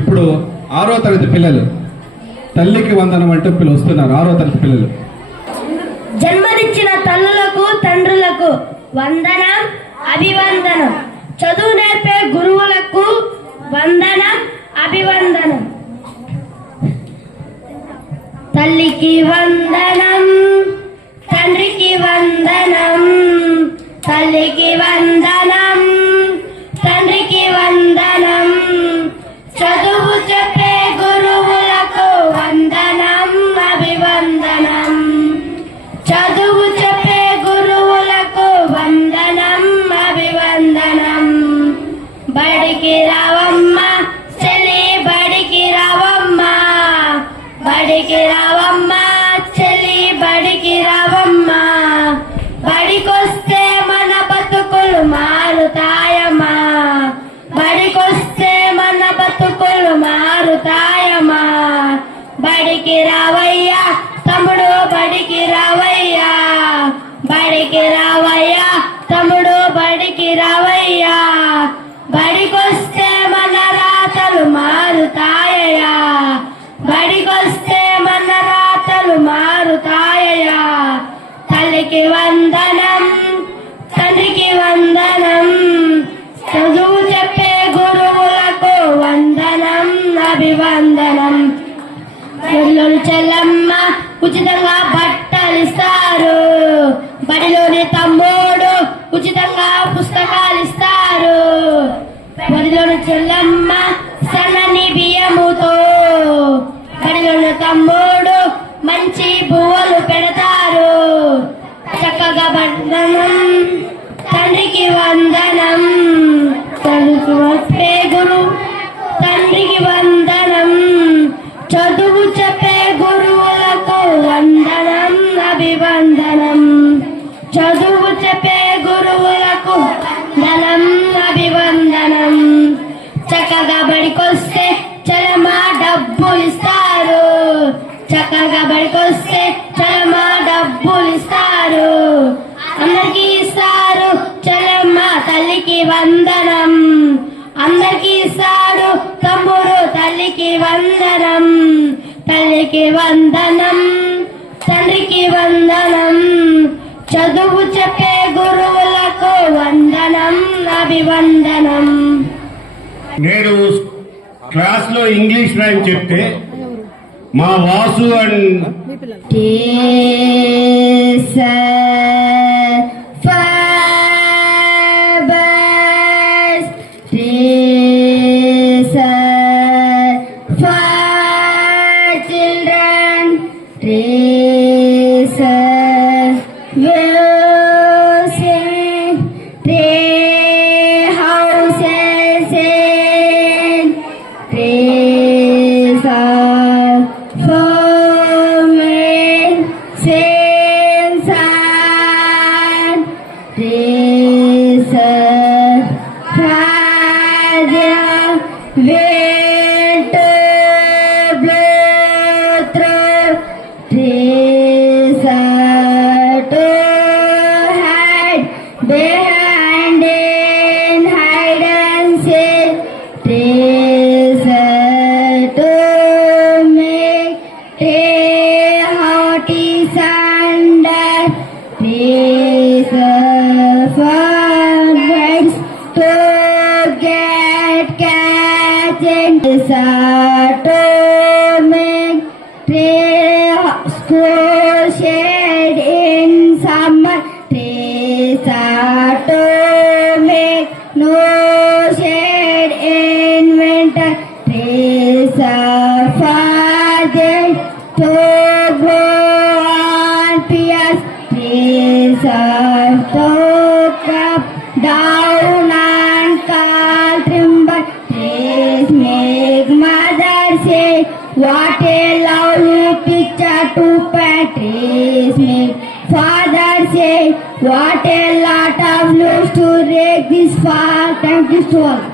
ఇప్పుడు 6వ తరగతి పిల్లలు తల్లికి వందనం అంటూ వస్తున్నారు. 6వ తరగతి పిల్లలు. జన్మనిచ్చిన తల్లులకు తండ్రులకు వందనం అభివందనం. చదువు నేర్పే గురువులకు వందనం అభివందనం. తల్లికి వందనం, తండ్రికి వందనం. తల్లికి వందనం, తండ్రికి వందనం. చదువు చెప్పే గురువులకు వందనం అభివందనం. చదువు చెప్పే గురువులకు వందనం అభివందనం. బడికి రావమ్మ చెల్లి, బడికి రావమ్మ. బడికి రావమ్మ చెల్లి, బడికి రావమ్మ. బడికొస్తే మన బతుకులు మారుతాయమ్మా. బడికొస్తే మన బతుకులు మారుతాయమ్మా. బడికి రావయ్యా తమ్ముడు, బడికి రావయ్యా. బడికి రావయ్యా తమ్ముడు, బడికి రావయ్యా. బడికొస్తే మన రాతలు మారుతాయా. బడికొస్తే మన రాతలు మారుతాయా. తల్లికి వందనం, తండ్రికి వందనం. చదువు చెప్పే గురువులకు వందనం అభివందనం. చెల్లెలు చెల్లమ్మ ఉచితంగా బట్టలిస్తారు. బడిలోని తమ్ముడు ఉచితంగా పుస్తకాలు ఇస్తారు. బడిలోని చెల్లమ్మ సన్నని బియ్యముతో, బడిలోని తమ్ముడు మంచి బువ్వలు పెడతారు. చక్కగా వందనం, తండ్రికి వందనం. చదువు చెప్పే గురు తండ్రికి వందనం. చదువు చెప్పే గురువులకు వందనం అభివందనం. చదువు చెప్పే గురువులకు వందనం అభివందనం. చక్కగా బడికొస్తే చలమా డబ్బులు ఇస్తారు. చక్కగా బడికొస్తే చలమా డబ్బులు ఇస్తారు. అందరికీ ఇస్తారు చలమ్మ, తల్లికి వందనం. అందరికీ ఇస్తాడు తమ్ముడు, తల్లికి వందనం. తల్లికి వందనం, తండ్రికి వందనం. చదువు చెప్పే గురువులకు వందనం అభివందనం. నేను క్లాస్ లో ఇంగ్లీష్ రైమ్ చెప్తే మా Vasu and school shade in summer. To make no shade in winter. For them to grow on piers. To crop down and call timber. Make mother say, what a lovely picture to paint. Make father say, what a lot of news to rake this far. Thank you so much.